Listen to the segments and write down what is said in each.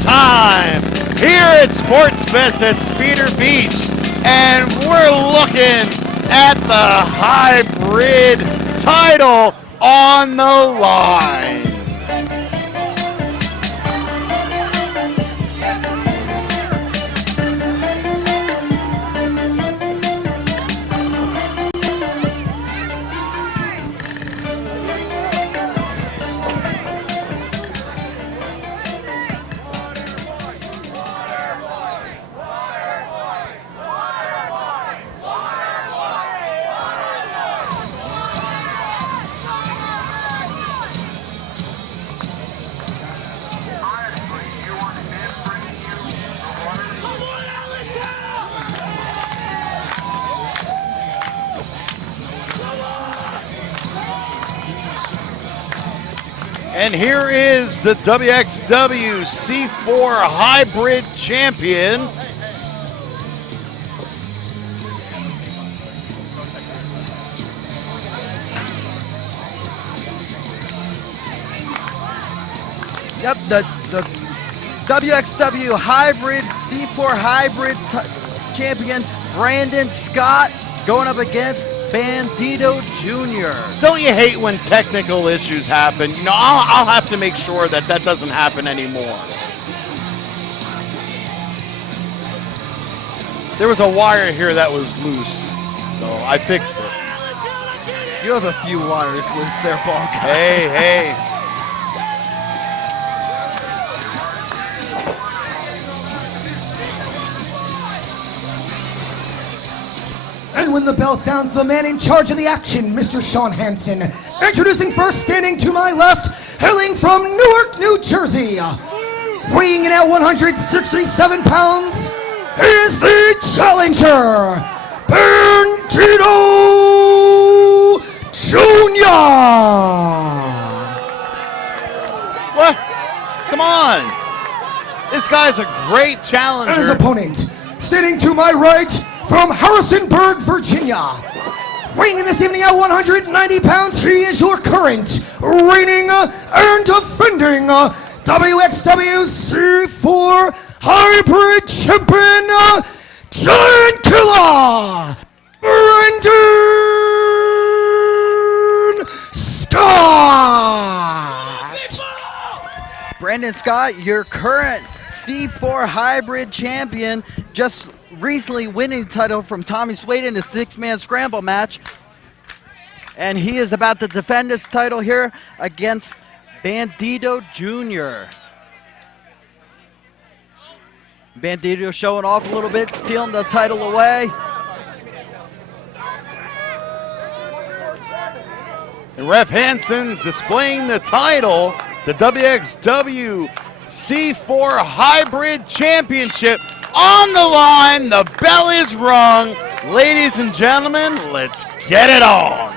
Time here at Sportsfest at Speeder Beach, and we're looking at the hybrid title on the line. And here is the WXW C4 Hybrid Champion, Yep, the WXW Hybrid C4 Hybrid Champion Brandon Scott going up against Bandito Jr. Don't you hate when technical issues happen? You know, I'll have to make sure that that doesn't happen anymore. There was a wire here that was loose, so I fixed it. You have a few wires loose there, ball guy. Hey. And when the bell sounds, the man in charge of the action, Mr. Sean Hansen. Introducing first, standing to my left, hailing from Newark, New Jersey. Weighing in at 167 pounds, he is the challenger, Bandito Jr. What? Come on. This guy's a great challenger. And his opponent, standing to my right, from Harrisonburg, Virginia. Weighing in this evening at 190 pounds, he is your current reigning and defending WXW C4 Hybrid Champion, Giant Killer, Brandon Scott. Brandon Scott, your current C4 Hybrid Champion, just recently winning the title from Tommy Swade in a six-man scramble match. And he is about to defend his title here against Bandito Jr. Bandito showing off a little bit, stealing the title away. And Ref Hansen displaying the title, the WXW C4 Hybrid Championship on the line. The bell is rung. Ladies and gentlemen, let's get it on.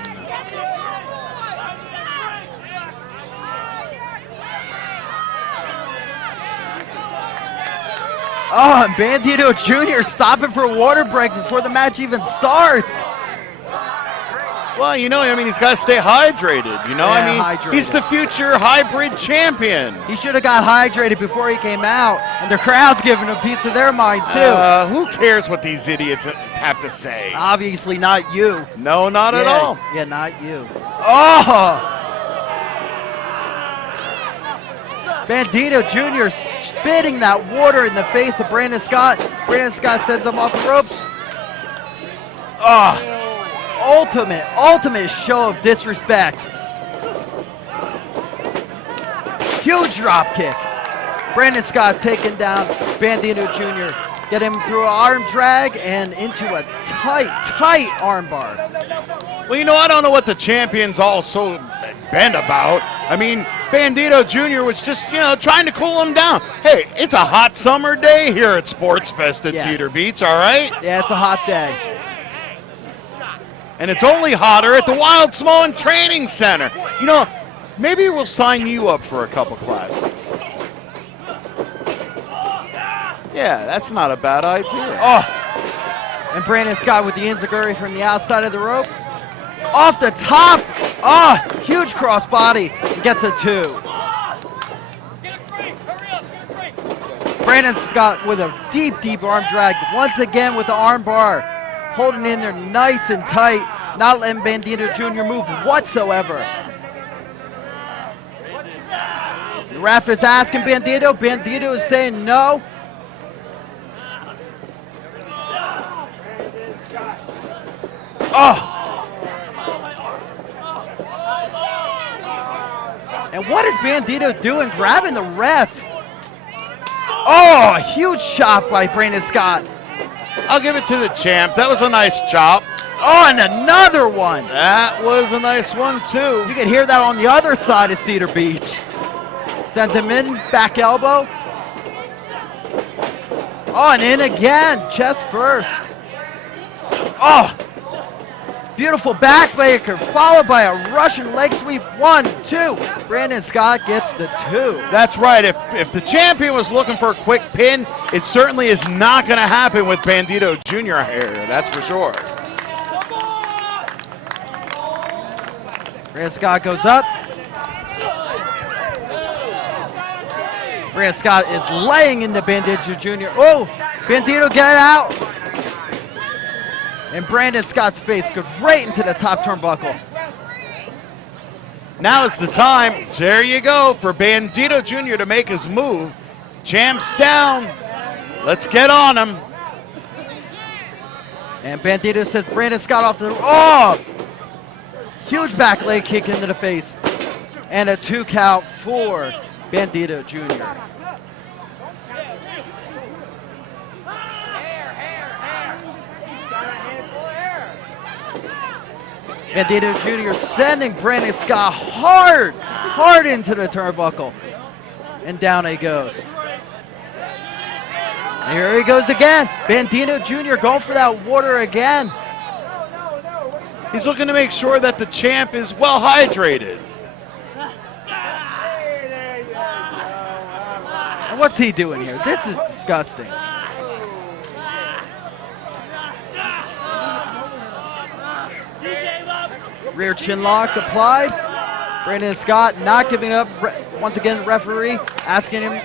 Oh, and Bandito Jr. stopping for a water break before the match even starts. Well, you know, I mean, he's got to stay hydrated, you know? Yeah, I mean, hydrated. He's the future hybrid champion. He should have got hydrated before he came out, and the crowd's giving him a piece of their mind, too. Who cares what these idiots have to say? Obviously not you. No, not at all. Yeah, not you. Oh! Bandito Jr. spitting that water in the face of Brandon Scott. Brandon Scott sends him off the ropes. Oh! Ultimate show of disrespect. Huge drop kick. Brandon Scott taking down Bandito Jr. Get him through an arm drag and into a tight armbar. Well, you know, I don't know what the champion's all so bent about. I mean, Bandito Jr. was just, you know, trying to cool him down. Hey, it's a hot summer day here at Sportsfest at Cedar Beach, all right? Yeah, it's a hot day. And it's only hotter at the Wild Samoan Training Center. You know, maybe we'll sign you up for a couple classes. Yeah, that's not a bad idea. Oh, and Brandon Scott with the enziguri from the outside of the rope. Off the top. Oh, huge crossbody. Gets a 2. Brandon Scott with a deep arm drag. Once again with the arm bar. Holding in there nice and tight. Not letting Bandito Jr. move whatsoever. The ref is asking Bandito. Bandito is saying no. Oh! And what is Bandito doing? Grabbing the ref. Oh, a huge chop by Brandon Scott. I'll give it to the champ. That was a nice chop. Oh, and another one. That was a nice one, too. You can hear that on the other side of Cedar Beach. Sent him in, back elbow. Oh, and in again, chest first. Oh! Beautiful backbreaker, followed by a Russian leg sweep. 1, 2. Brandon Scott gets the 2. That's right. If the champion was looking for a quick pin, it certainly is not going to happen with Bandito Jr. here. That's for sure. Brandon Scott goes up. Brandon Scott is laying into Bandito Jr. Oh, Bandito get out. And Brandon Scott's face goes right into the top turnbuckle. Now is the time, there you go, for Bandito Jr. to make his move. Champ's down. Let's get on him. And Bandito says Brandon Scott off the... Oh! Huge back leg kick into the face. And a 2 count for Bandito Jr. Bandito Jr. sending Brandon Scott hard into the turnbuckle. And down he goes. And here he goes again. Bandito Jr. going for that water again. He's looking to make sure that the champ is well hydrated. And what's he doing here? This is disgusting. Rear chin lock applied. Brandon Scott not giving up. Once again, the referee asking him.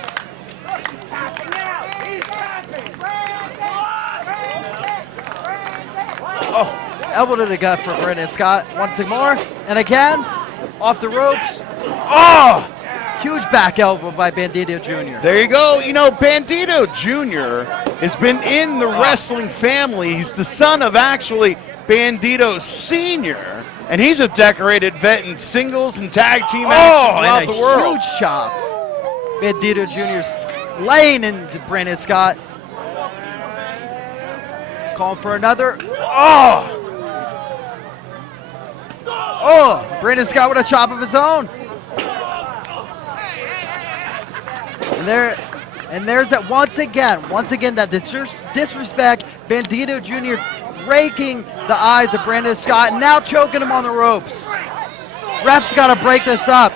Oh, elbow to the gut for Brandon Scott. Once more. And again, off the ropes. Oh, huge back elbow by Bandito Jr. There you go. You know, Bandito Jr. has been in the wrestling family. He's the son of actually Bandito Sr., and he's a decorated vet in singles and tag team action throughout the world. Huge chop. Bandito Jr.'s laying into Brandon Scott. Calling for another. Oh! Oh! Brandon Scott with a chop of his own. And there's that once again that disrespect. Bandito Jr. raking the eyes of Brandon Scott and now choking him on the ropes. Ref's got to break this up.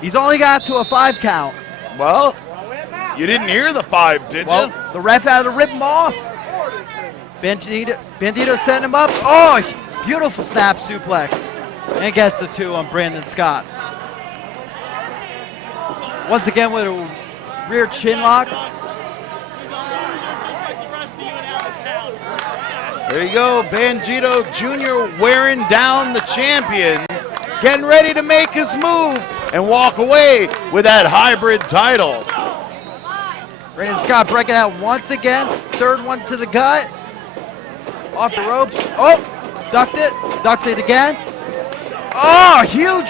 He's only got to a 5 count. Well, you didn't hear the 5, did you? The ref had to rip him off. Bandito sent him up. Oh, beautiful snap suplex. And gets the 2 on Brandon Scott. Once again with a rear chin lock. There you go, Bandito Jr. wearing down the champion, getting ready to make his move and walk away with that hybrid title. Brandon Scott breaking out once again. 3rd one to the gut. Off the ropes. Oh, ducked it again. Oh, huge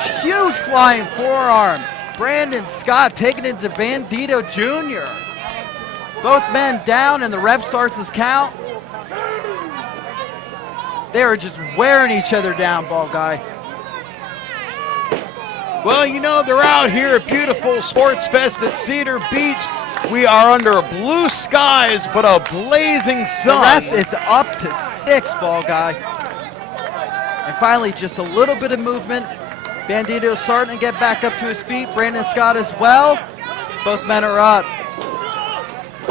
flying forearm. Brandon Scott taking it to Bandito Jr. Both men down, and the ref starts his count. They are just wearing each other down, Ball Guy. Well, you know, they're out here at beautiful Sportsfest at Cedar Beach. We are under blue skies, but a blazing sun. The ref is up to 6, Ball Guy. And finally, just a little bit of movement. Bandito starting to get back up to his feet. Brandon Scott as well. Both men are up.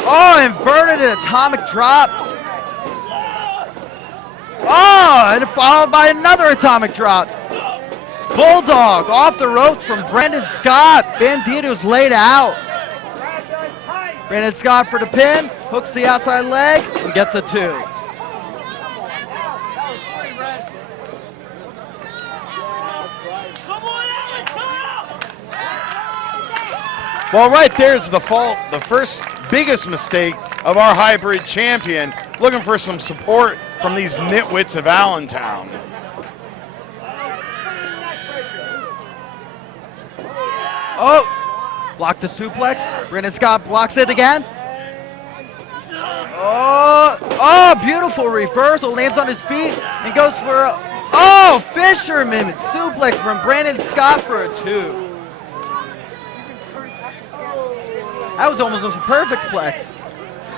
Oh, inverted atomic drop. Oh, and followed by another atomic drop. Bulldog off the ropes from Brandon Scott. Bandito's laid out. Brandon Scott for the pin. Hooks the outside leg and gets a 2. Well, right there's the fault, the first biggest mistake of our hybrid champion, looking for some support from these nitwits of Allentown. Oh, blocked the suplex. Brandon Scott blocks it again. Oh, beautiful reversal. Lands on his feet and goes for a, fisherman suplex from Brandon Scott for a 2. That was almost a perfect plex.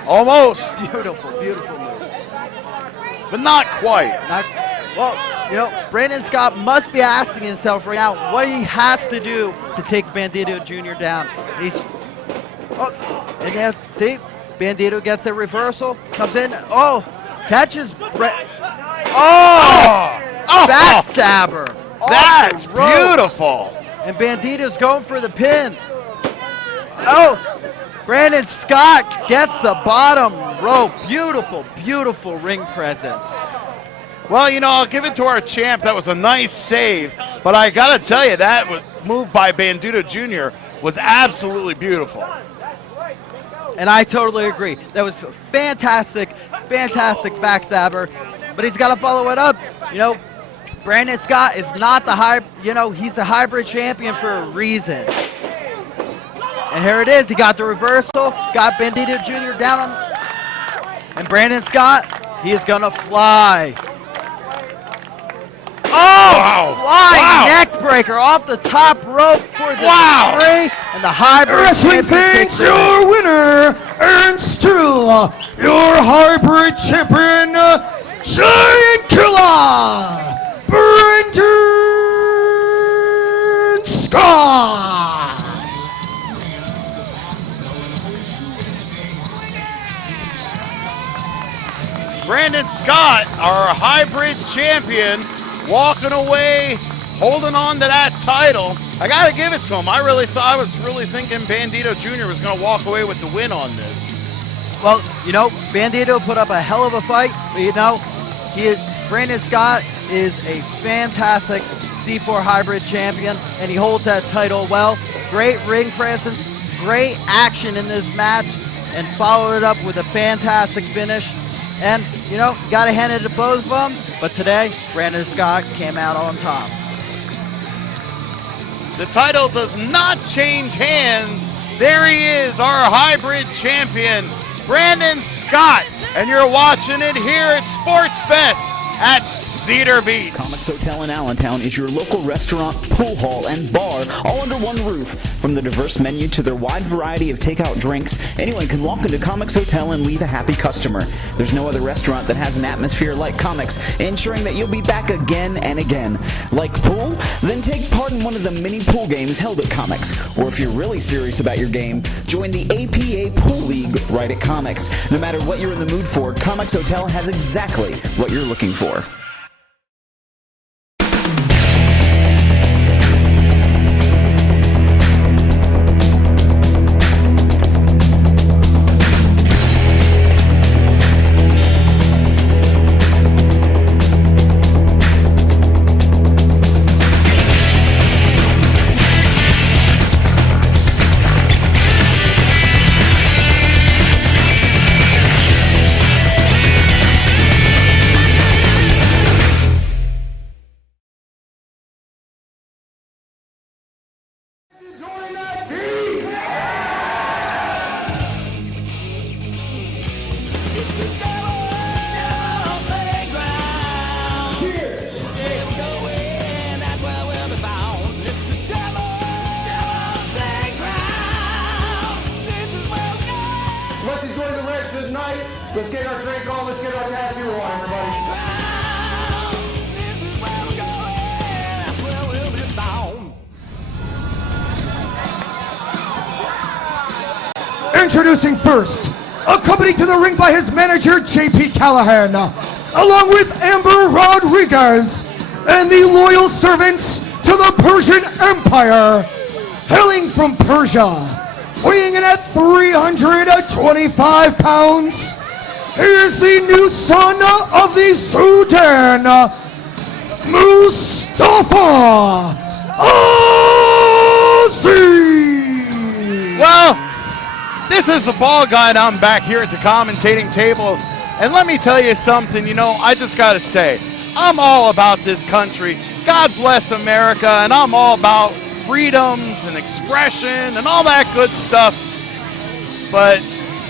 Almost, Beautiful, beautiful move. but not quite. Brandon Scott must be asking himself right now what he has to do to take Bandito Jr. down. See, Bandito gets a reversal, comes in, catches backstabber. That's beautiful. And Bandito's going for the pin. Brandon Scott gets the bottom rope. Beautiful, beautiful ring presence. Well, you know, I'll give it to our champ. That was a nice save, but I gotta tell you, that move by Bandito Jr. was absolutely beautiful. And I totally agree. That was fantastic, fantastic backstabber. But he's got to follow it up. You know, Brandon Scott is not he's a hybrid champion for a reason. And here it is. He got the reversal, got Bandito Jr. down on, and Brandon Scott, he is gonna fly. Neck breaker off the top rope for the 3, and the hybrid Wrestling fans, your winner, and still your hybrid champion, Giant Killer, Brandon Scott. Brandon Scott, our hybrid champion, walking away, holding on to that title. I gotta give it to him. I was really thinking Bandito Jr. was gonna walk away with the win on this. Well, Bandito put up a hell of a fight, but Brandon Scott is a fantastic C4 hybrid champion, and he holds that title well. Great ring presence, great action in this match, and followed it up with a fantastic finish. And, got to hand it to both of them. But today, Brandon Scott came out on top. The title does not change hands. There he is, our hybrid champion, Brandon Scott. And you're watching it here at Sportsfest at Cedar Beach. Comics Hotel in Allentown is your local restaurant, pool hall, and bar, all under one roof. From the diverse menu to their wide variety of takeout drinks, anyone can walk into Comics Hotel and leave a happy customer. There's no other restaurant that has an atmosphere like Comics, ensuring that you'll be back again and again. Like pool? Then take part in one of the many pool games held at Comics. Or if you're really serious about your game, join the APA Pool League right at Comics. No matter what you're in the mood for, Comics Hotel has exactly what you're looking for. Let's get our drink on, let's get our tattoo on, everybody. Introducing first, accompanied to the ring by his manager, J.P. Callahan, along with Amber Rodriguez, and the loyal servants to the Persian Empire, hailing from Persia, weighing in at 325 pounds, he is the new son of the Sudan, Mustafa Aziz. Well, this is the ball guy, and I'm back here at the commentating table. And let me tell you something, you know, I just got to say, I'm all about this country. God bless America, and I'm all about freedoms and expression and all that good stuff. But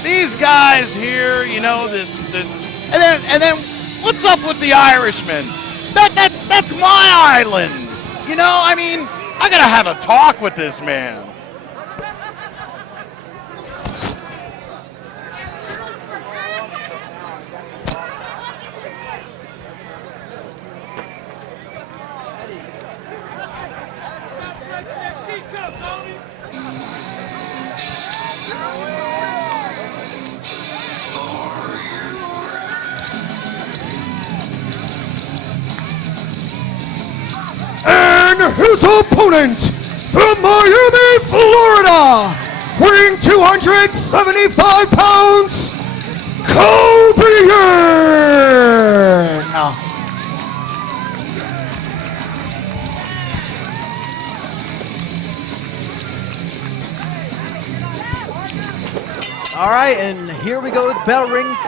these guys here, you know, this and then what's up with the Irishman? That's my island. You know, I mean, I got to have a talk with this man. His opponent from Miami, Florida, weighing 275 pounds, Cobian. All right, and here we go with bell rings.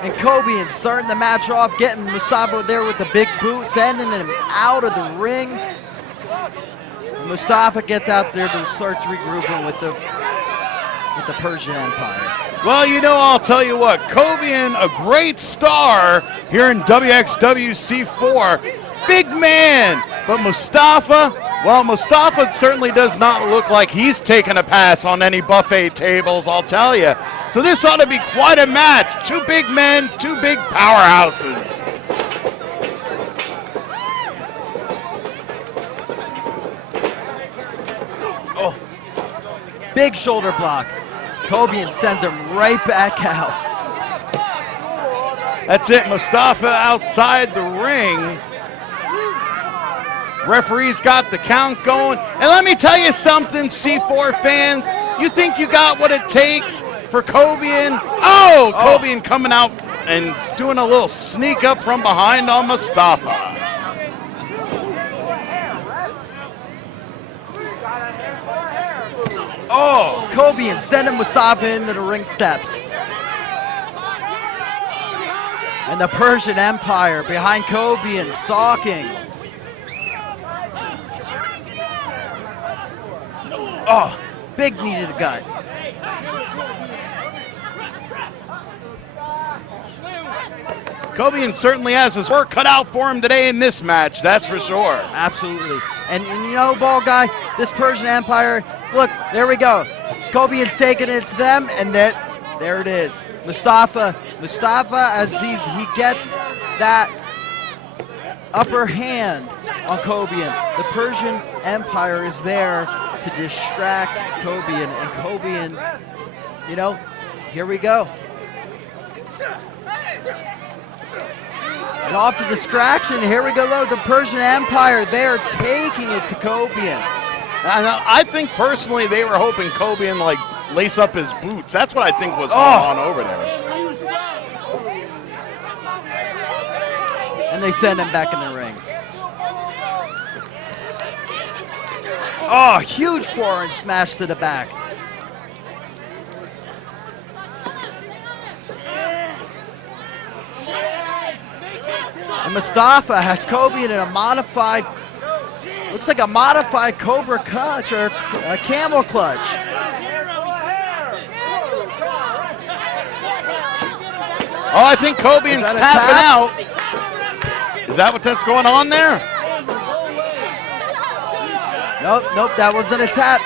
And Cobian starting the match off, getting Mustafa there with the big boot, sending him out of the ring. And Mustafa gets out there to start regrouping with the Persian Empire. Well, you know, I'll tell you what, Cobian, a great star here in WXWC4, big man, but Mustafa, well, Mustafa certainly does not look like he's taking a pass on any buffet tables, I'll tell you. So this ought to be quite a match. Two big men, two big powerhouses. Oh, big shoulder block. Cobian sends him right back out. That's it, Mustafa outside the ring. Referee's got the count going. And let me tell you something, C4 fans, you think you got what it takes for Cobian? Oh, Cobian coming out and doing a little sneak up from behind on Mustafa. Oh, Cobian sending Mustafa into the ring steps. And the Persian Empire behind Cobian, stalking. Oh, big knee to the gut. Cobian certainly has his work cut out for him today in this match, that's for sure. Absolutely. And you know, ball guy, this Persian Empire, look, there we go. Cobian's taking it to them, and there it is. Mustafa Aziz, he gets that upper hand on Cobian. The Persian Empire is there to distract Cobian, and Cobian, you know, here we go. And off the distraction, here we go, the Persian Empire, they're taking it to Cobian. I think personally they were hoping Cobian like lace up his boots. That's what I think was going on over there. And they send him back in the ring. Oh, huge forearm smash to the back. And Mustafa has Cobian in a modified, looks like a modified Cobra clutch or a camel clutch. Oh, I think Cobian's tapping out. Is that what that's going on there? Nope, that wasn't a tap.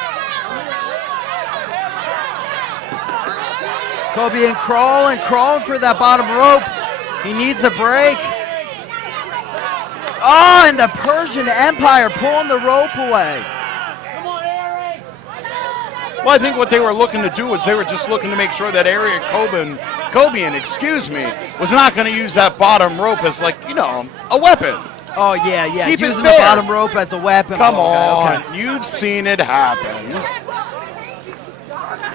Kobian crawling for that bottom rope. He needs a break. Oh, and the Persian Empire pulling the rope away. Well, I think what they were looking to do was they were just looking to make sure that Eric Kobian, was not going to use that bottom rope as, like, you know, a weapon. Oh, yeah. Keep it Using fair. the bottom rope as a weapon. Come Okay, on. okay. You've seen it happen.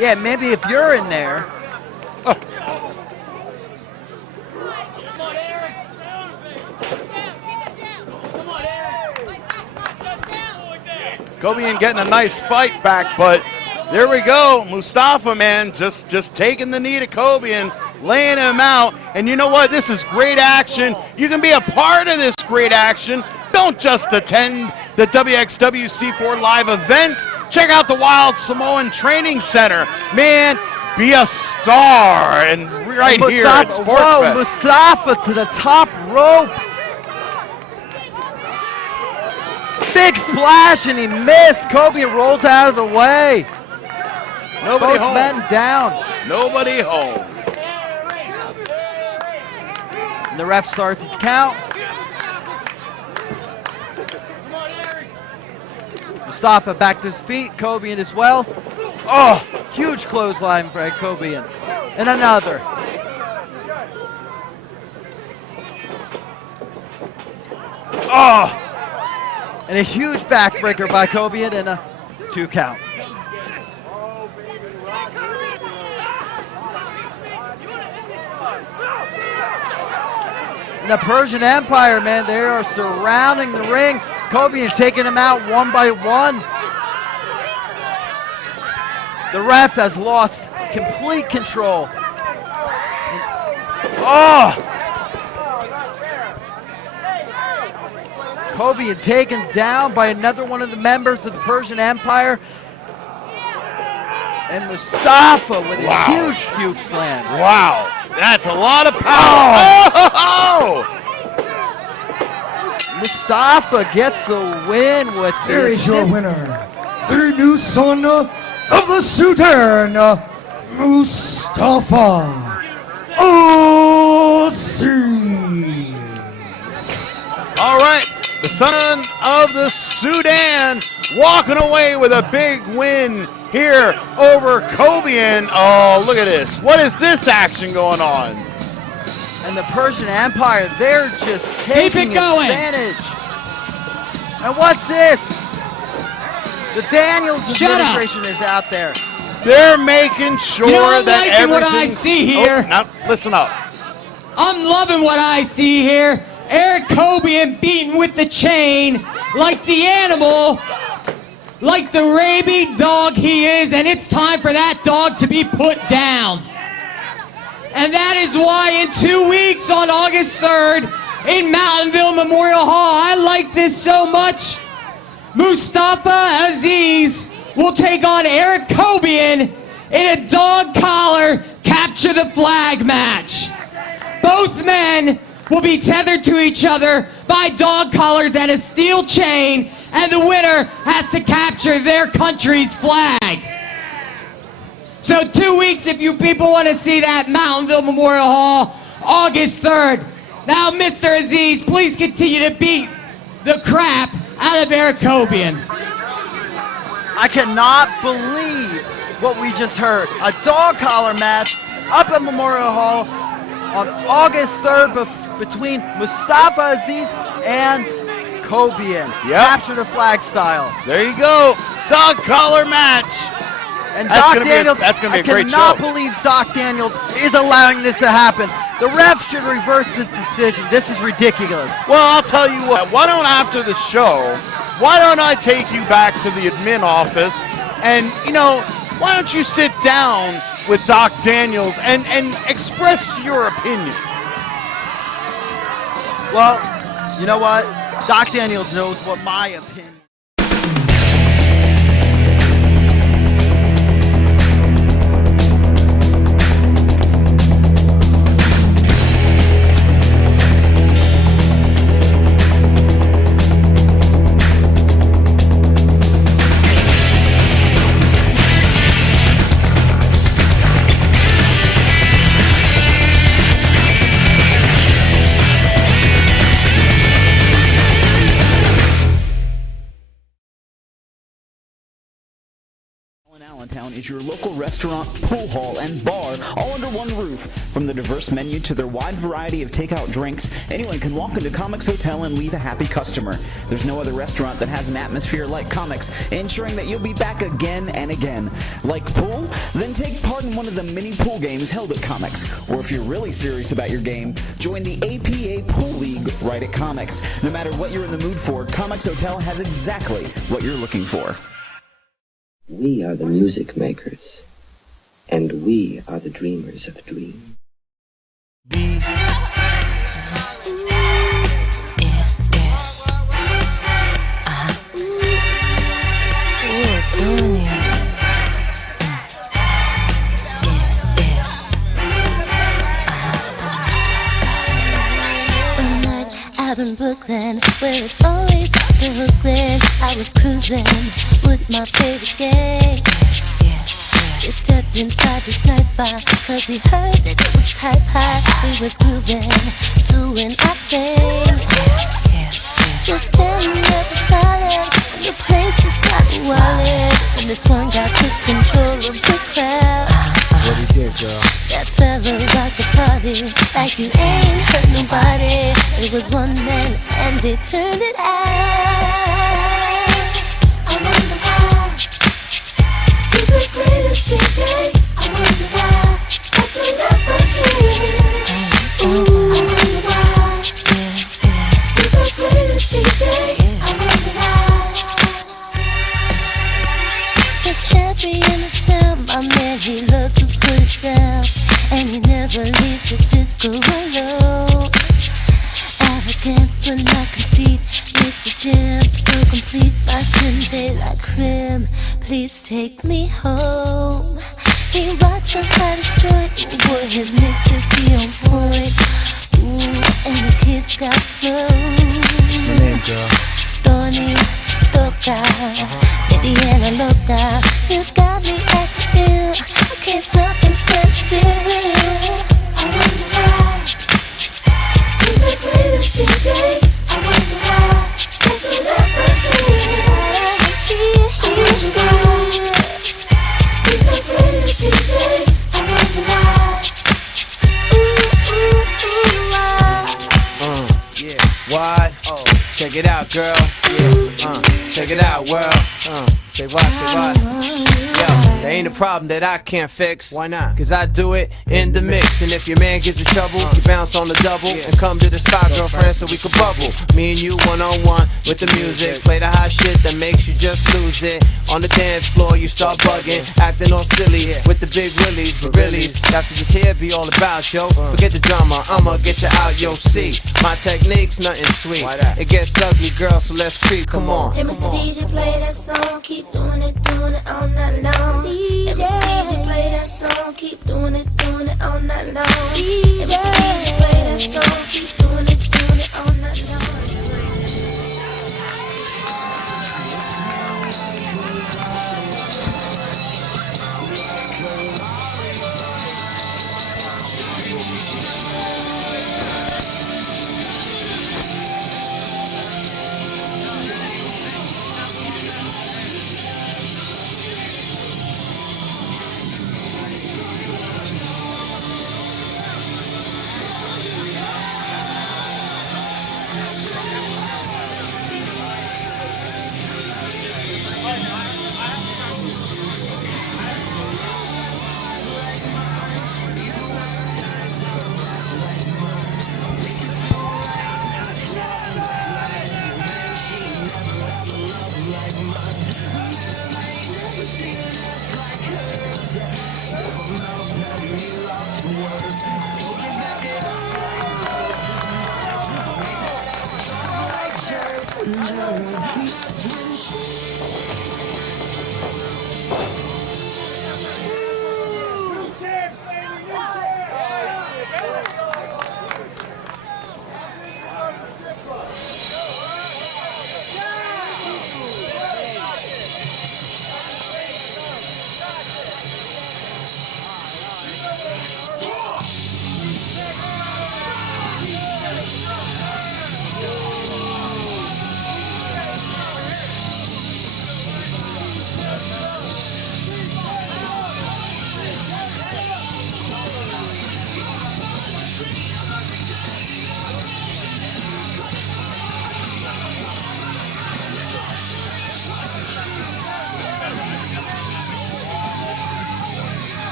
Yeah, maybe if you're in there. Kobian getting a nice fight back, but there we go. Mustafa, man, just taking the knee to Kobian, laying him out. And you know what? This is great action. You can be a part of this great action. Don't just attend the WXW C4 live event. Check out the Wild Samoan Training Center. Man, be a star. And right here at Whoa, Sportsfest. Mustafa to the top rope. Big splash, and he missed. Kobian rolls out of the way. Nobody Both home. men down. Nobody home. And the ref starts his count. Mustafa back to his feet. Kobian as well. Oh, huge clothesline for Kobian. And another. Oh! And a huge backbreaker by Kobian and a 2 count. And the Persian Empire, man, they are surrounding the ring. Kobian's taking them out one by one. The ref has lost complete control. Oh! Kobian taken down by another one of the members of the Persian Empire. And Mustafa with a huge slam. Wow, that's a lot of power. Oh! Mustafa gets the win with There this. is your winner, the new son of the Sudan, Mustafa Aziz. All right, the son of the Sudan walking away with a big win here over Kobian. Oh, look at this. What is this action going on? And the Persian Empire, they're just taking it going. advantage. And what's this? The Daniels Shut up. administration is out there. They're making sure You know, I'm that liking what I everything's- see here. Oh, now, listen up. I'm loving what I see here. Eric Kobian beaten with the chain like the animal, like the rabid dog he is, and it's time for that dog to be put down. And that is why in 2 weeks on August 3rd in Mountainville Memorial Hall, I like this so much, Mustafa Aziz will take on Eric Kobian in a dog collar capture the flag match. Both men will be tethered to each other by dog collars and a steel chain, and the winner has to capture their country's flag. So 2 weeks if you people want to see that, Mountainville Memorial Hall, August 3rd. Now, Mr. Aziz, please continue to beat the crap out of Eric Kobian. I cannot believe what we just heard. A dog collar match up at Memorial Hall on August 3rd between Mustafa Aziz and Kobian. Yep. Capture the flag style. There you go. Dog collar match. And That's Doc gonna be a- Daniels, that's gonna be a great I cannot show. believe Doc Daniels is allowing this to happen. The ref should reverse this decision. This is ridiculous. Well, I'll tell you what. Why don't after the show, why don't I take you back to the admin office and, you know, why don't you sit down with Doc Daniels and express your opinion? Well, you know what? Doc Daniels knows what my opinion. Allentown is your local restaurant, pool hall, and bar, all under one roof. From the diverse menu to their wide variety of takeout drinks, anyone can walk into Comics Hotel and leave a happy customer. There's no other restaurant that has an atmosphere like Comics, ensuring that you'll be back again and again. Like pool? Then take part in one of the many pool games held at Comics. Or if you're really serious about your game, join the APA Pool League right at Comics. No matter what you're in the mood for, Comics Hotel has exactly what you're looking for. We are the music makers, and we are the dreamers of dreams. Out in Brooklyn, where it's always Brooklyn. I was cruising with my favorite gang. We stepped inside this nice bar, cause we heard that it was type high. We was grooving, doing our thing. Just standing there silent, and the place just started wildin'. And this one guy took control of the crowd. What he did, girl? That fella rocked the party like you ain't hurt nobody. It was one man and they turned it out. I wonder why he's the greatest DJ. I wonder why such a love I wonder why he's the greatest DJ. I wonder why the champion of sound, my man, he loves to put it down, and he never leaves the disco alone. Arrogance but not conceit makes the jam so complete. My Sunday like crib, please take me home. He rocks the hottest joint, boy, his mixes be on point. Ooh, and the kids got flow. What's my name, girl? Tony Loca, Indiana Loca. You got me acting ill, I can't stop and stand still. I wonder why he's the greatest DJ. I wonder why that you left my dream. I wonder why he's the greatest DJ. I wonder why. Yeah. Why? Oh, check it out, girl. Yeah. Check it out, world. Say what? Yo, there ain't a problem that I can't fix. Why not? Cause I do it in the mix. And if your man gets in trouble, you bounce on the double and come to the spot, girlfriend, so we can bubble. Me and you one-on-one with the music. Play the hot shit that makes you just lose it. On the dance floor, you start bugging, acting all silly with the big willies. But really, that's what this here be all about, yo. Forget the drama, I'ma get you out, yo. See, my technique's nothing sweet. It gets ugly, girl, so let's creep. Come on. Hey, Mr. DJ, play that song, keep doing it all night long. Hey, Mr. DJ, play that song, keep doing it all night long. Hey, Mr. DJ, play that song, keep doing it all night long.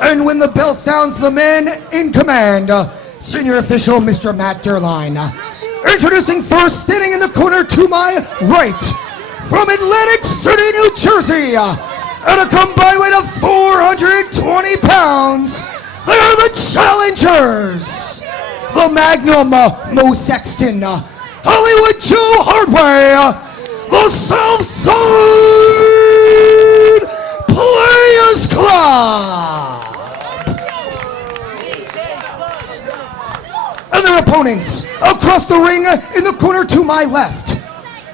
And when the bell sounds, the man in command, senior official Mr. Matt Derline. Introducing first, standing in the corner to my right, from Atlantic City, New Jersey, at a combined weight of 420 pounds, they are the challengers, the Magnum Mo Sexton, Hollywood Joe Hardway, the Southside Players Club. And their opponents across the ring in the corner to my left,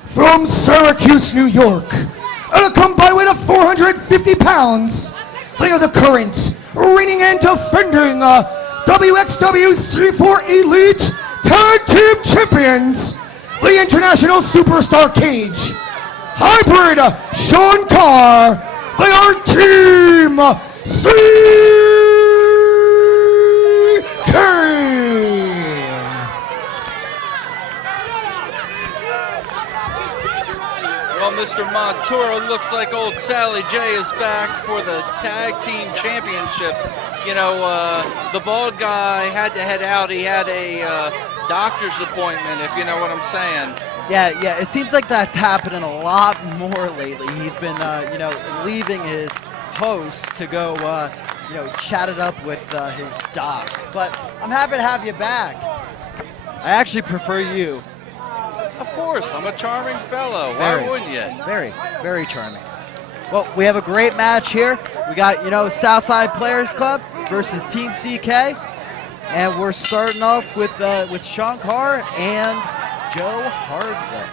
from Syracuse, New York, at a combined weight of 450 pounds, they are the current reigning and defending WXW C4 Elite Tag Team Champions, the International Superstar Cage Hybrid Sean Carr. They are Team CK. Well, Mr. Montour, looks like old Sally J is back for the Tag Team Championships. You know, the bald guy had to head out. He had a doctor's appointment, if you know what I'm saying. Yeah, it seems like that's happening a lot more lately. He's been, leaving his post to go, chat it up with his doc. But I'm happy to have you back. I actually prefer you. Of course, I'm a charming fellow. Why wouldn't you? Very, very charming. Well, we have a great match here. We got, Southside Players Club versus Team CK. And we're starting off with Sean Carr and Joe Hardway.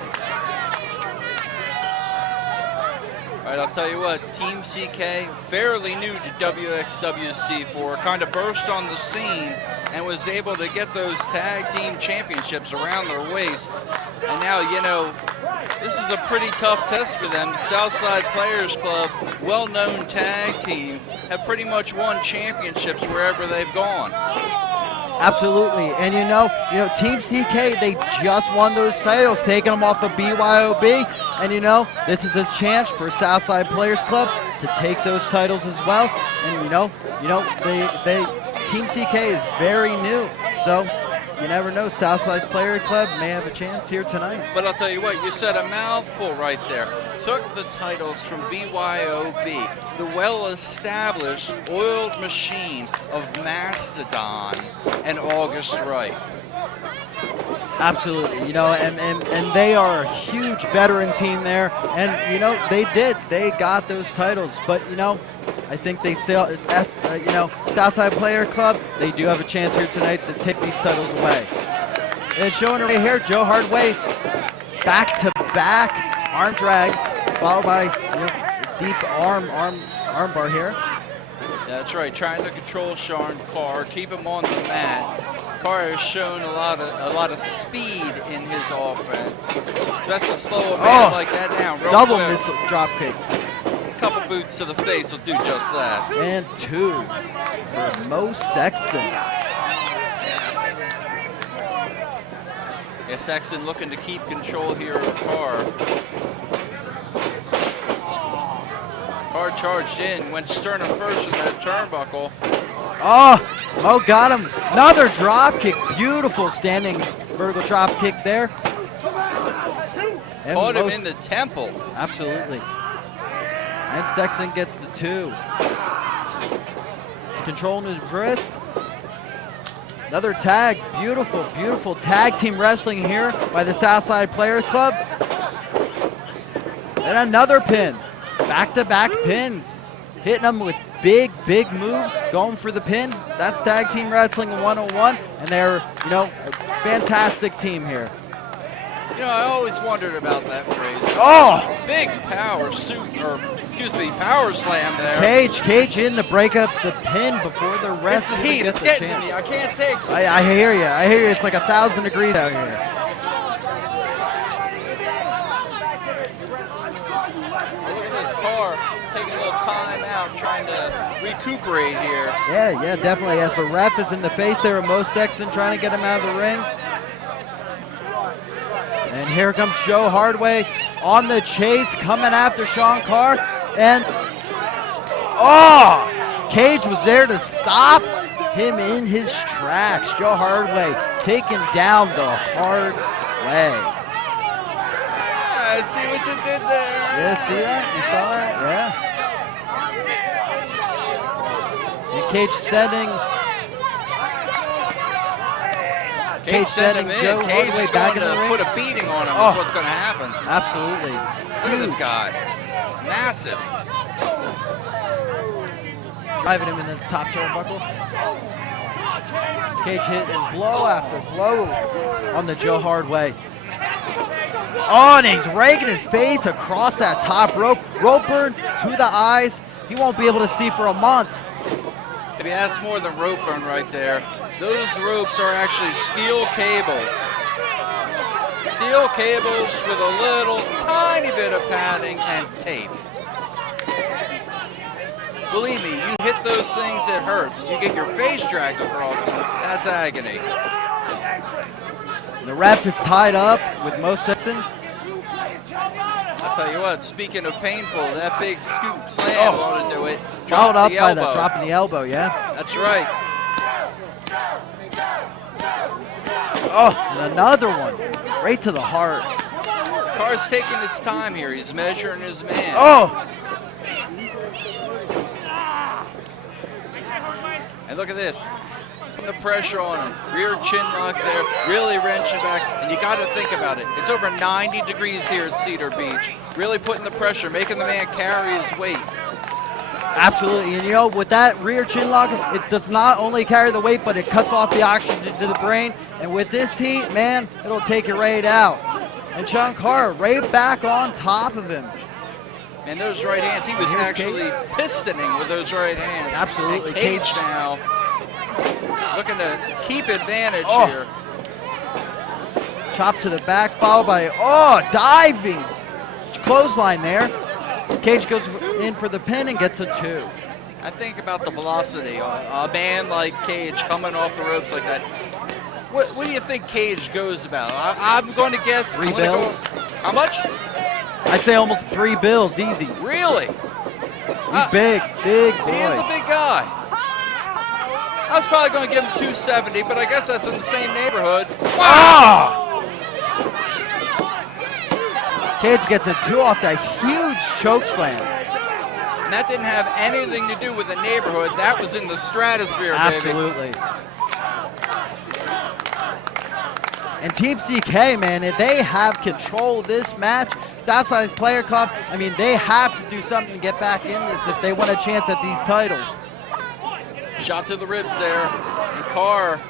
All right, I'll tell you what, Team CK, fairly new to WXWC4, kind of burst on the scene and was able to get those tag team championships around their waist. And now, this is a pretty tough test for them. The Southside Players Club, well-known tag team, have pretty much won championships wherever they've gone. Absolutely, and Team CK, they just won those titles, taking them off of BYOB, and this is a chance for Southside Players Club to take those titles as well. And Team CK is very new, so you never know. Southside Players Club may have a chance here tonight. But I'll tell you what, you said a mouthful right there. Took the titles from BYOB, the well-established oiled machine of Mastodon and August Wright. Absolutely, and they are a huge veteran team there, and they got those titles, but I think they still, Southside Player Club, they do have a chance here tonight to take these titles away. And showing right here, Joe Hardway, back-to-back arm drags, followed by deep arm bar here. That's right, trying to control Sean Carr, keep him on the mat. Carr has shown a lot of speed in his offense. Especially slow a man like that down. Double missile drop kick. A couple boots to the face will do just that. And two for Mo Sexton. Yeah, Sexton looking to keep control here of Carr. Carr charged in, went sternum first in that turnbuckle. Oh, Mo got him. Another drop kick. Beautiful standing vertical drop kick there. And caught him in the temple. Absolutely. And Sexton gets the two. Controlling his wrist. Another tag. Beautiful, beautiful tag team wrestling here by the Southside Players Club. And another pin. Back-to-back pins. Hitting them with big moves, going for the pin. That's Tag Team Wrestling 101, and they're, a fantastic team here. I always wondered about that phrase. Oh! Big power slam there. Cage in to break up the pin before the rest. It's the heat, it's getting to me, I can't take it. I hear you, it's like 1,000 degrees out here. Look at this Carr taking a little time out, trying to recuperate here. Yeah, definitely. As the ref is in the face there of Mo Sexton, trying to get him out of the ring. And here comes Joe Hardway on the chase, coming after Sean Carr. And, Cage was there to stop him in his tracks. Joe Hardway taken down the hard way. I see what you did there. Yeah, see that? You saw that? Yeah. And Cage sending him Joe in. Cage Hardway is back going in the to ring. put a beating on him. Oh. Is what's going to happen. Absolutely. Look at this guy. Massive. Driving him in the top turnbuckle. Cage hitting blow after blow on the Joe Hardway. Oh, and he's raking his face across that top rope. Rope burn to the eyes. He won't be able to see for a month. Maybe that's more than rope burn right there. Those ropes are actually steel cables. Steel cables with a little tiny bit of padding and tape. Believe me, you hit those things, it hurts. You get your face dragged across them, that's agony. The ref is tied up with Mo Sexton. I'll tell you what, speaking of painful, that big scoop slam ought to do it. Fouled up the by elbow. that drop in the elbow, yeah. That's right. Oh, and another one. Right to the heart. Carr's taking his time here. He's measuring his man. Oh! And look at this. Putting the pressure on him. Rear chin lock there. Really wrenching back. And you got to think about it. It's over 90 degrees here at Cedar Beach. Really putting the pressure, making the man carry his weight. Absolutely, and you know, with that rear chin lock, it does not only carry the weight, but it cuts off the oxygen to the brain. And with this heat, man, it'll take it right out. And Sean Carr right back on top of him. And those right hands, he was Here's actually pistoning with those right hands. Absolutely. And Cage now looking to keep advantage here. Chop to the back, followed by, diving clothesline there. Cage goes in for the pin and gets a 2. I think about the velocity. A man like Cage coming off the ropes like that. What do you think Cage goes about? I'm going to guess. 3 bills. How much? I'd say almost 3 bills, easy. Really? He's big boy. He is a big guy. I was probably going to give him 270, but I guess that's in the same neighborhood. Wow! Cage gets a 2 off that huge choke slam. And that didn't have anything to do with the neighborhood. That was in the stratosphere, Absolutely. baby. And Team CK, man, they have control of this match. Southside's Player Club, I mean, they have to do something to get back in this if they want a chance at these titles. Shot to the ribs there. And Carr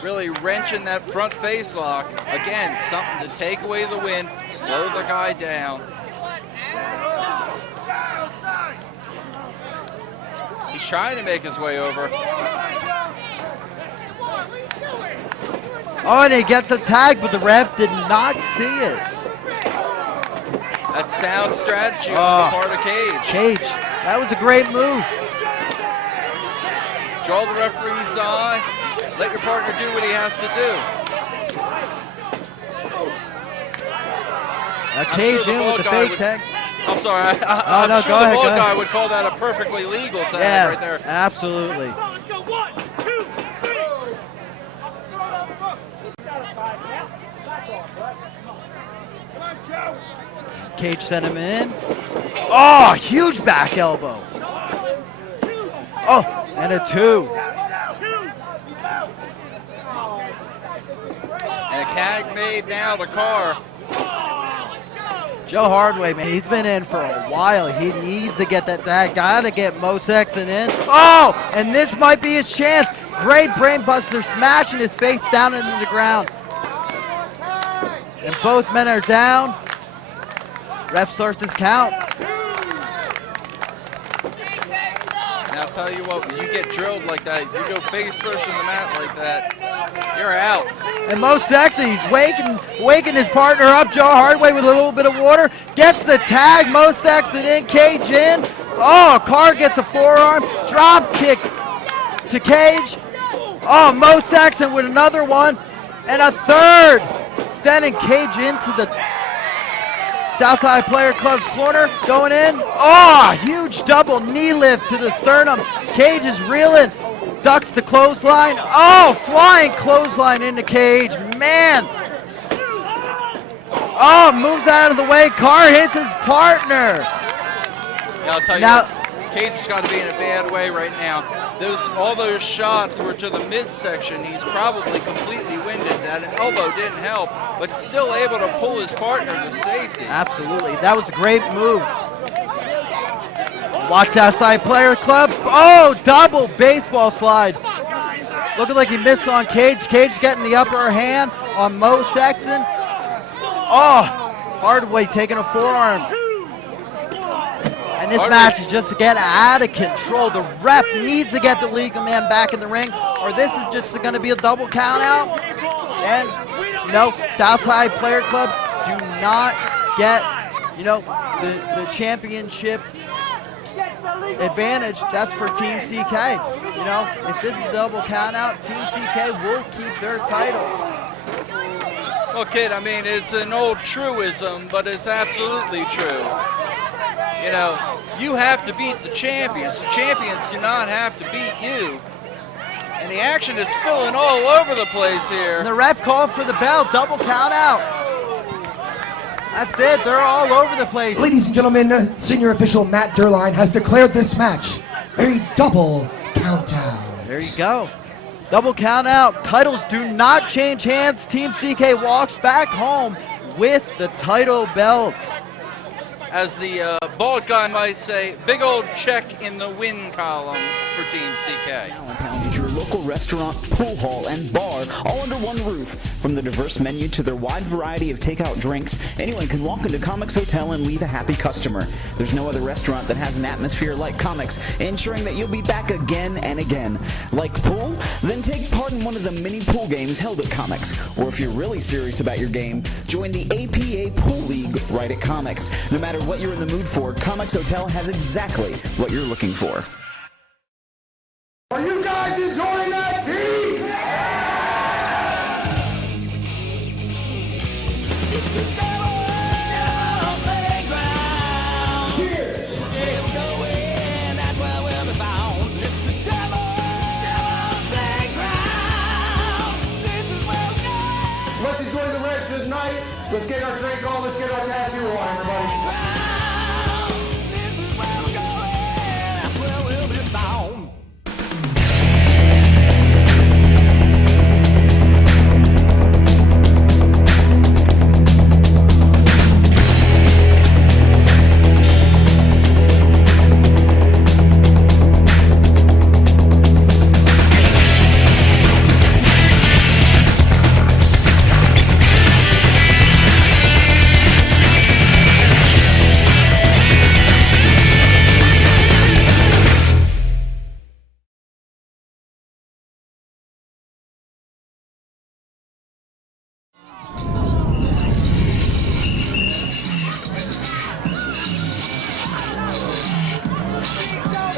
really wrenching that front face lock. Again, something to take away the wind, slow the guy down. He's trying to make his way over. Oh, and he gets a tag, but the ref did not see it. That's sound strategy on the part of Cage. Cage, that was a great move. Draw the referee's eye. Let your partner do what he has to do. Cage in with the fake tag. I'm sorry. I'm sure the bald guy would call that a perfectly legal tag right there. Absolutely. Cage sent him in. Oh, huge back elbow. Oh, and a 2. And a tag made now to Carr. Joe Hardway, man, he's been in for a while. He needs to get that tag. Gotta get Mo Sexton in. Oh, and this might be his chance. Great brain buster, smashing his face down into the ground. And both men are down. Ref starts his count. Now I'll tell you what, when you get drilled like that, you go face first in the mat like that, you're out. And Mo Sexton, he's waking his partner up. Joe Hardway with a little bit of water. Gets the tag, Mo Sexton in, Cage in. Oh, Carr gets a forearm. Drop kick to Cage. Oh, Mo Sexton with another one. And a third. Sending Cage into the Southside Player Club's corner, going in. Oh, huge double knee lift to the sternum. Cage is reeling, ducks the clothesline. Oh, flying clothesline into Cage, man. Oh, moves out of the way, Carr hits his partner. Yeah, I'll tell you Now, what, Cage has got to be in a bad way right now. All those shots were to the midsection. He's probably completely winded. That elbow didn't help, but still able to pull his partner to safety. absolutely, that was a great move. Watch Southside Player Club. Oh, double baseball slide. Looking like he missed on Cage. Cage getting the upper hand on Mo Sexton. Oh, Hardaway taking a forearm. And this match is just getting out of control. The ref needs to get the legal man back in the ring, or this is just going to be a double count out. And, you know, Southside Player Club do not get, you know, the championship advantage. That's for Team CK. You know, if this is a double count out, Team CK will keep their titles. Well, kid, I mean, it's an old truism, but it's absolutely true. You know, you have to beat the champions. The champions do not have to beat you. And the action is spilling all over the place here. And the ref called for the bell, double count out. That's it, they're all over the place. Ladies and gentlemen, senior official Matt Derline has declared this match a double count out. There you go. Double count out. Titles do not change hands. Team CK walks back home with the title belts. As the bald guy might say, big old check in the win column for Team CK. Allentown is your local restaurant, pool hall, and bar, all under one roof. From the diverse menu to their wide variety of takeout drinks, anyone can walk into Comics Hotel and leave a happy customer. There's no other restaurant that has an atmosphere like Comics, ensuring that you'll be back again and again. Like pool? Then take part in one of the mini pool games held at Comics. Or if you're really serious about your game, join the APA Pool League right at Comics. No matter what you're in the mood for, Comics Hotel has exactly what you're looking for. Are you guys enjoying that team? It's a devil's playground. Cheers. Where we going, that's where we'll be found. It's the devil's playground. This is where we go. Let's enjoy the rest of the night. Let's get our drink on. Let's get our tattoo on, everybody. This is where we're going, that's where we'll be found.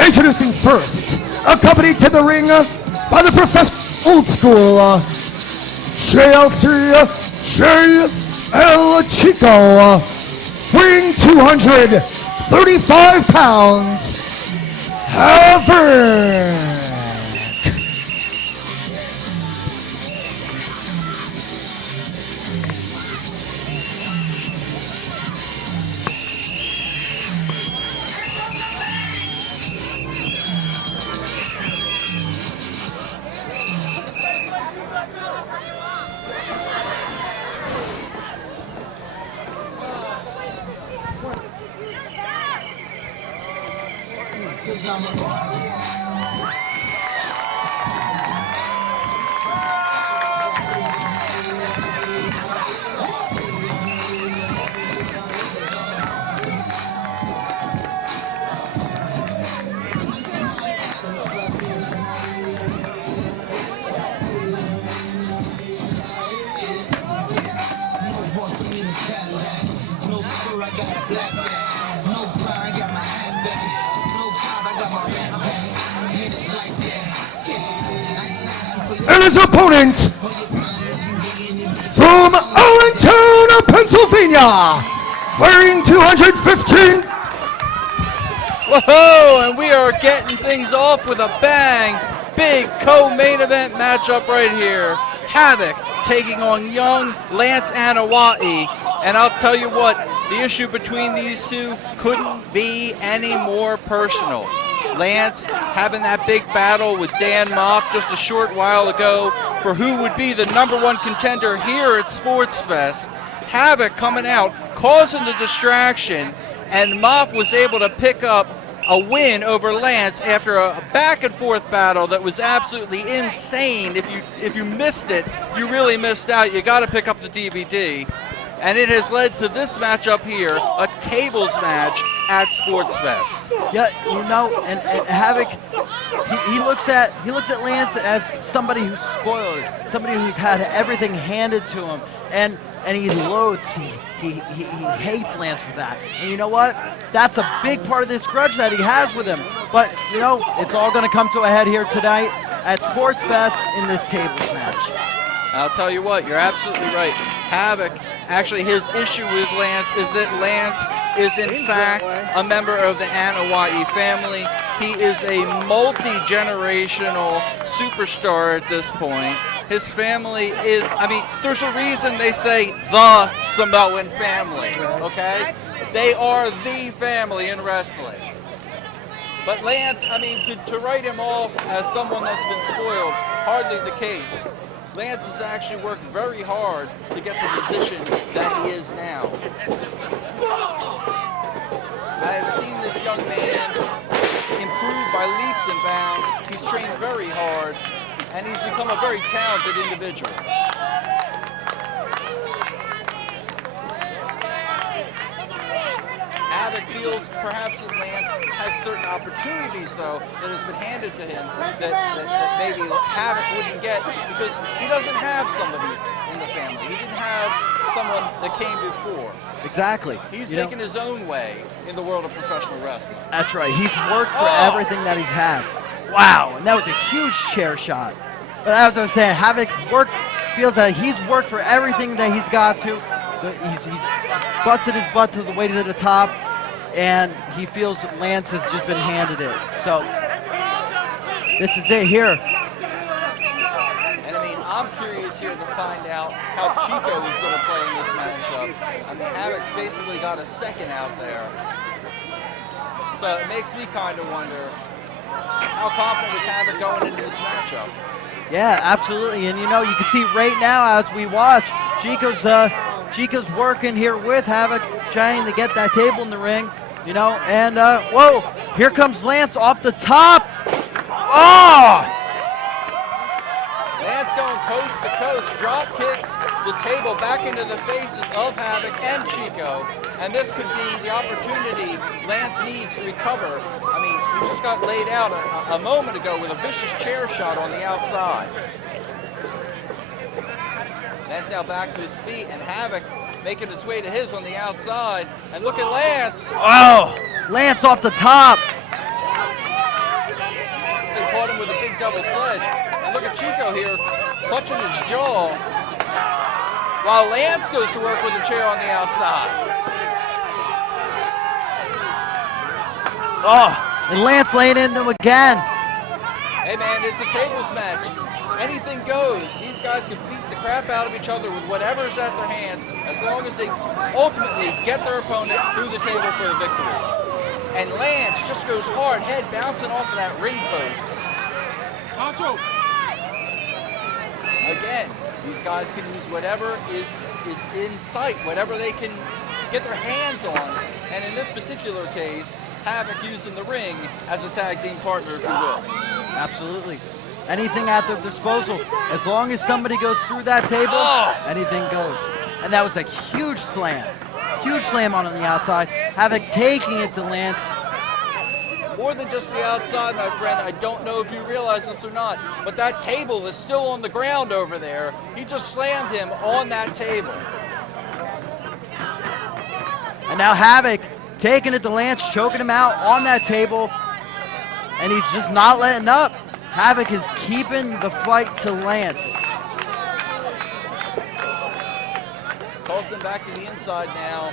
Introducing first, accompanied to the ring by the Professor Old School, JLC El Chico, weighing 235 pounds, Havoc. And his opponent from Allentown, Pennsylvania, weighing 215. Whoa, and we are getting things off with a bang. Big co-main event matchup right here. Havoc taking on young Lance Anawai. And I'll tell you what, the issue between these two couldn't be any more personal. Lance having that big battle with Dan Moff just a short while ago for who would be the #1 contender here at Sportsfest. Havoc coming out, causing the distraction, and Moff was able to pick up a win over Lance after a back and forth battle that was absolutely insane. If you missed it, you really missed out. You got to pick up the DVD. And it has led to this matchup here, a tables match at Sportsfest. Yeah, you know, and Havoc, he looks at Lance as somebody who's spoiled, somebody who's had everything handed to him, and he loathes, he hates Lance for that. And you know what? That's a big part of this grudge that he has with him. But you know, it's all going to come to a head here tonight at Sportsfest in this tables match. I'll tell you what, you're absolutely right. Havoc, actually his issue with Lance is that Lance is in fact a member of the Anawai family. He is a multi-generational superstar at this point. His family is, I mean, there's a reason they say the Samoan family, okay? They are the family in wrestling. But Lance, I mean, to write him off as someone that's been spoiled, hardly the case. Lance has actually worked very hard to get to the position that he is now. I have seen this young man improve by leaps and bounds. He's trained very hard, and he's become a very talented individual. Havoc feels perhaps that Lance has certain opportunities, though, that has been handed to him that maybe Havoc wouldn't get because he doesn't have somebody in the family. He didn't have someone that came before. Exactly. He's making his own way in the world of professional wrestling. That's right. He's worked for everything that he's had. Wow, and that was a huge chair shot. But as I was saying, Havoc feels that he's worked for everything that he's got to. He's busted his butt to the way to the top, and he feels that Lance has just been handed it. So this is it here. And I mean, I'm curious here to find out how Chico is going to play in this matchup. I mean, Havoc's basically got a second out there. So it makes me kind of wonder, how confident is Havoc going into this matchup? Yeah, absolutely. And you know, you can see right now as we watch, Chico's working here with Havoc, trying to get that table in the ring, you know, and whoa, here comes Lance off the top. Oh! Lance going coast to coast, drop kicks the table back into the faces of Havoc and Chico, and this could be the opportunity Lance needs to recover. I mean, he just got laid out a moment ago with a vicious chair shot on the outside. Lance now back to his feet, and Havoc making its way to his on the outside. And look at Lance. Oh, Lance off the top. They caught him with a big double sledge. And look at Chico here, clutching his jaw, while Lance goes to work with a chair on the outside. Oh, and Lance laying into him again. Hey man, it's a tables match. Anything goes. These guys can beat the crap out of each other with whatever's at their hands, as long as they ultimately get their opponent through the table for the victory. And Lance just goes hard, head bouncing off of that ring post. Again, these guys can use whatever is in sight, whatever they can get their hands on. And in this particular case, Havoc using the ring as a tag team partner, if you will. Absolutely. Anything at their disposal. As long as somebody goes through that table, anything goes. And that was a huge slam. Huge slam on the outside. Havoc taking it to Lance. More than just the outside, my friend. I don't know if you realize this or not, but that table is still on the ground over there. He just slammed him on that table. And now Havoc taking it to Lance, choking him out on that table. And he's just not letting up. Havoc is keeping the fight to Lance. Calls him back to the inside now.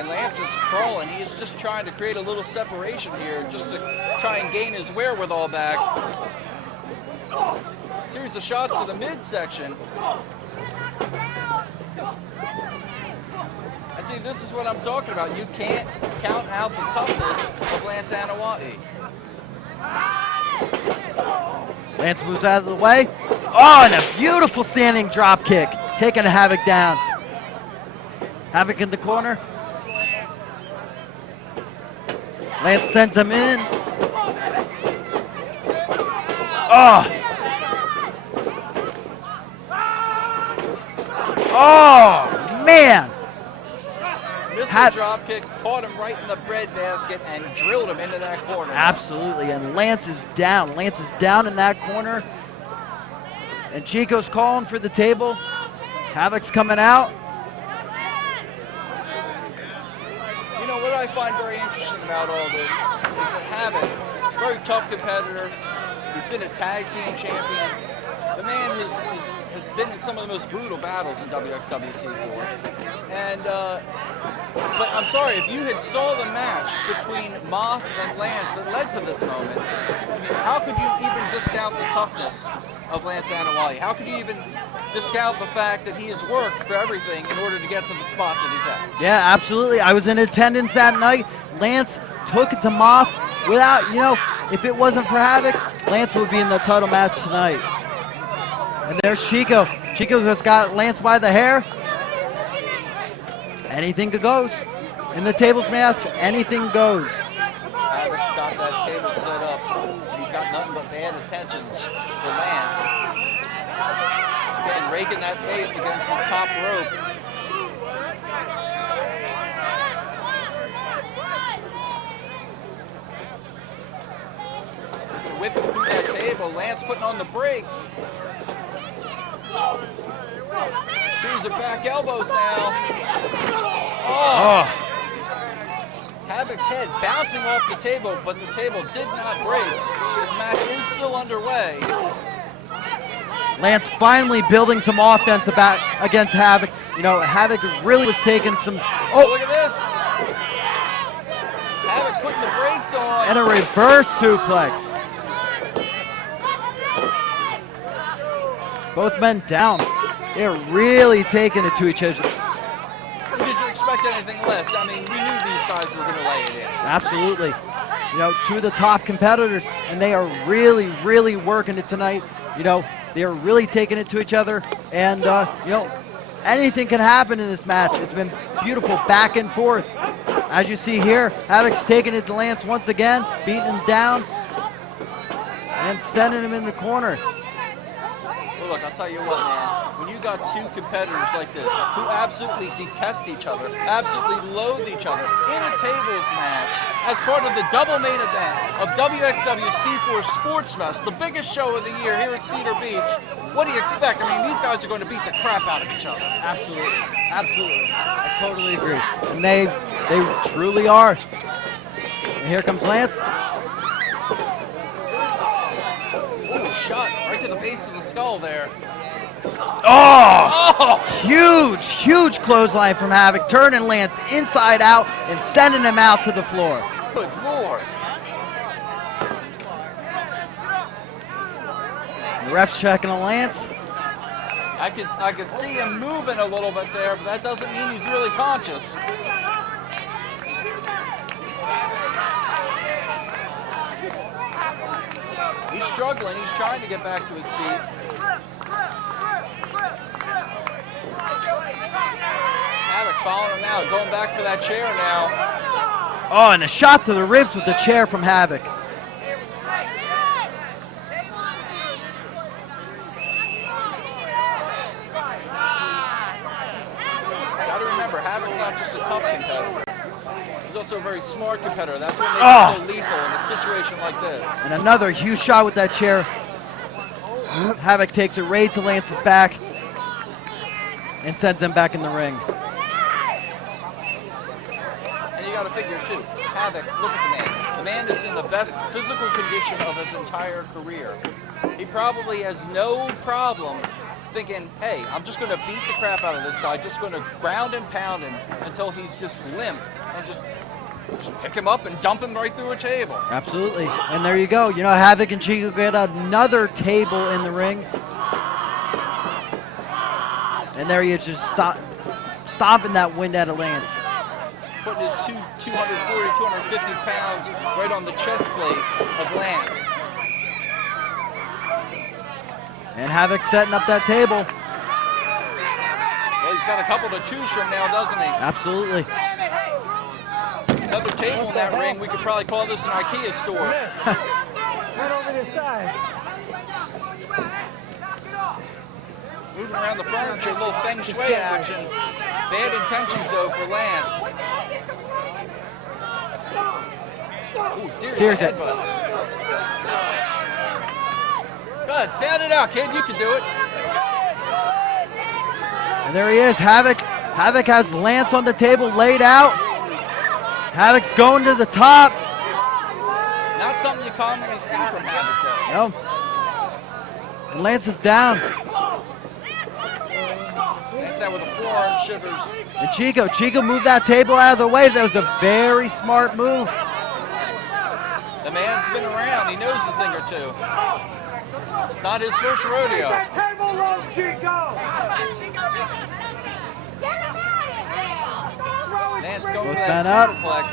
and Lance is crawling. He is just trying to create a little separation here, just to try and gain his wherewithal back. Series of shots to the midsection. And see, this is what I'm talking about. You can't count out the toughness of Lance Anawati. Lance moves out of the way. Oh, and a beautiful standing drop kick, taking Havoc down. Havoc in the corner. Lance sends him in. Oh! Oh, man! Missed the drop kick, caught him right in the breadbasket, and drilled him into that corner. Absolutely, and Lance is down. Lance is down in that corner. And Chico's calling for the table. Havoc's coming out. You know, what I find very interesting about all this is that Havoc, very tough competitor. He's been a tag team champion. The man has been in some of the most brutal battles in WXWC4. And, but I'm sorry, if you had saw the match between Moth and Lance that led to this moment, I mean, how could you even discount the toughness of Lance Anawati? How could you even discount the fact that he has worked for everything in order to get to the spot that he's at? Yeah, absolutely. I was in attendance that night. Lance took it to Moth without, you know, if it wasn't for Havoc, Lance would be in the title match tonight. And there's Chico. Chico has got Lance by the hair. Anything goes. In the tables match, anything goes. Havoc's got that table set up. He's got nothing but bad intentions for Lance. Again, raking that face against the top rope. Whipping through that table. Lance putting on the brakes. Series of back elbows now. Oh. Havoc's head bouncing off the table, but the table did not break. This match is still underway. Lance finally building some offense against Havoc. You know, Havoc really was taking some. Oh, look at this. Havoc putting the brakes on. And a reverse suplex. Both men down. They're really taking it to each other. Did you expect anything less? I mean, we knew these guys were going to lay it in. Absolutely. You know, two of the top competitors, and they are really, really working it tonight. You know, they are really taking it to each other, and, you know, anything can happen in this match. It's been beautiful back and forth. As you see here, Havoc's taking it to Lance once again, beating him down, and sending him in the corner. Well, look, I'll tell you what, man. When you got two competitors like this who absolutely detest each other, absolutely loathe each other in a tables match as part of the double main event of WXWC4 Sportsfest, the biggest show of the year here at Cedar Beach, what do you expect? I mean, these guys are going to beat the crap out of each other. Absolutely. Absolutely. I totally agree. And they truly are. And here comes Lance. Ooh, shot right to the base of the skull there. Oh! Huge, huge clothesline from Havoc, turning Lance inside out and sending him out to the floor. Good Lord. The ref's checking on Lance. I could see him moving a little bit there, but that doesn't mean he's really conscious. He's struggling. He's trying to get back to his feet. Havoc following him out, going back for that chair now. Oh, and a shot to the ribs with the chair from Havoc. Gotta remember, Havoc's not just a tough competitor. He's also a very smart competitor. That's what makes him so lethal in a situation like this. And another huge shot with that chair. Havoc takes it right to Lance's back and sends him back in the ring. And you got to figure too, Havoc, look at the man. The man is in the best physical condition of his entire career. He probably has no problem thinking, hey, I'm just going to beat the crap out of this guy, just going to ground and pound him until he's just limp, and just pick him up and dump him right through a table. Absolutely. And there you go. You know, Havoc and Chico get another table in the ring. And there he is, just stomping that wind out of Lance. Putting his 240, 250 pounds right on the chest plate of Lance. And Havoc setting up that table. Well, he's got a couple to choose from now, doesn't he? Absolutely. Another table in that ring, we could probably call this an IKEA store. Right over this side. Moving around the furniture, a little feng shui action. Bad intentions, though, for Lance. Ooh, serious headbutts. Go ahead, stand it out, kid. You can do it. And there he is, Havoc. Havoc has Lance on the table laid out. Havoc's going to the top. Not something you commonly see from Havoc, No. And Lance is down. Lance down with a forearm shivers. And Chico moved that table out of the way. That was a very smart move. The man's been around. He knows a thing or two. It's not his first rodeo. Table low, Chico. Lance going for Both that men up. superplex.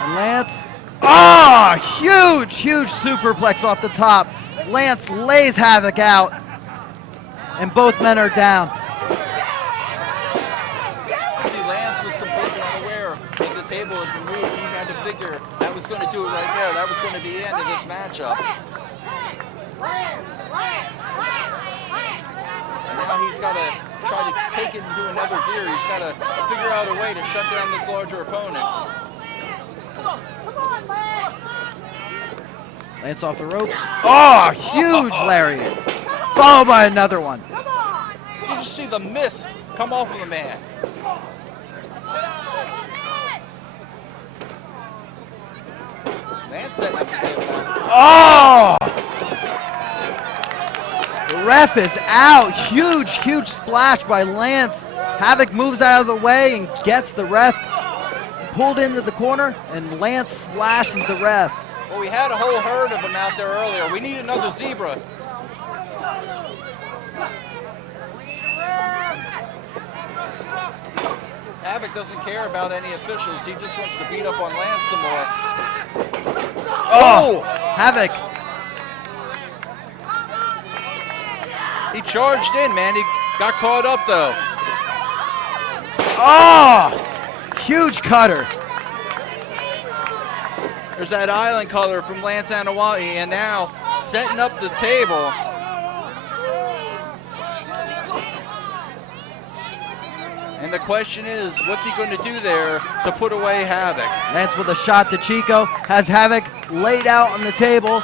And Lance, oh, huge superplex off the top. Lance lays Havoc out, and both men are down. See, Lance was completely unaware that the table had been moved. He had to figure that was going to do it right there. That was going to be the end of this matchup. And now he's got to try to take it into another gear. He's got to figure out a way to shut down this larger opponent. Lance off the ropes. Oh, huge lariat. Followed by another one. You just see the mist come off of the man. Lance setting up the table now. Oh! The ref is out. Huge splash by Lance. Havoc moves out of the way and gets the ref pulled into the corner, and Lance splashes the ref. Well, we had a whole herd of them out there earlier. We need another zebra. Havoc doesn't care about any officials. He just wants to beat up on Lance some more. Oh! Havoc. He charged in, man. He got caught up, though. Oh! Huge cutter. There's that island color from Lance Anawahi, and now setting up the table. And the question is, what's he going to do there to put away Havoc? Lance with a shot to Chico. Has Havoc laid out on the table.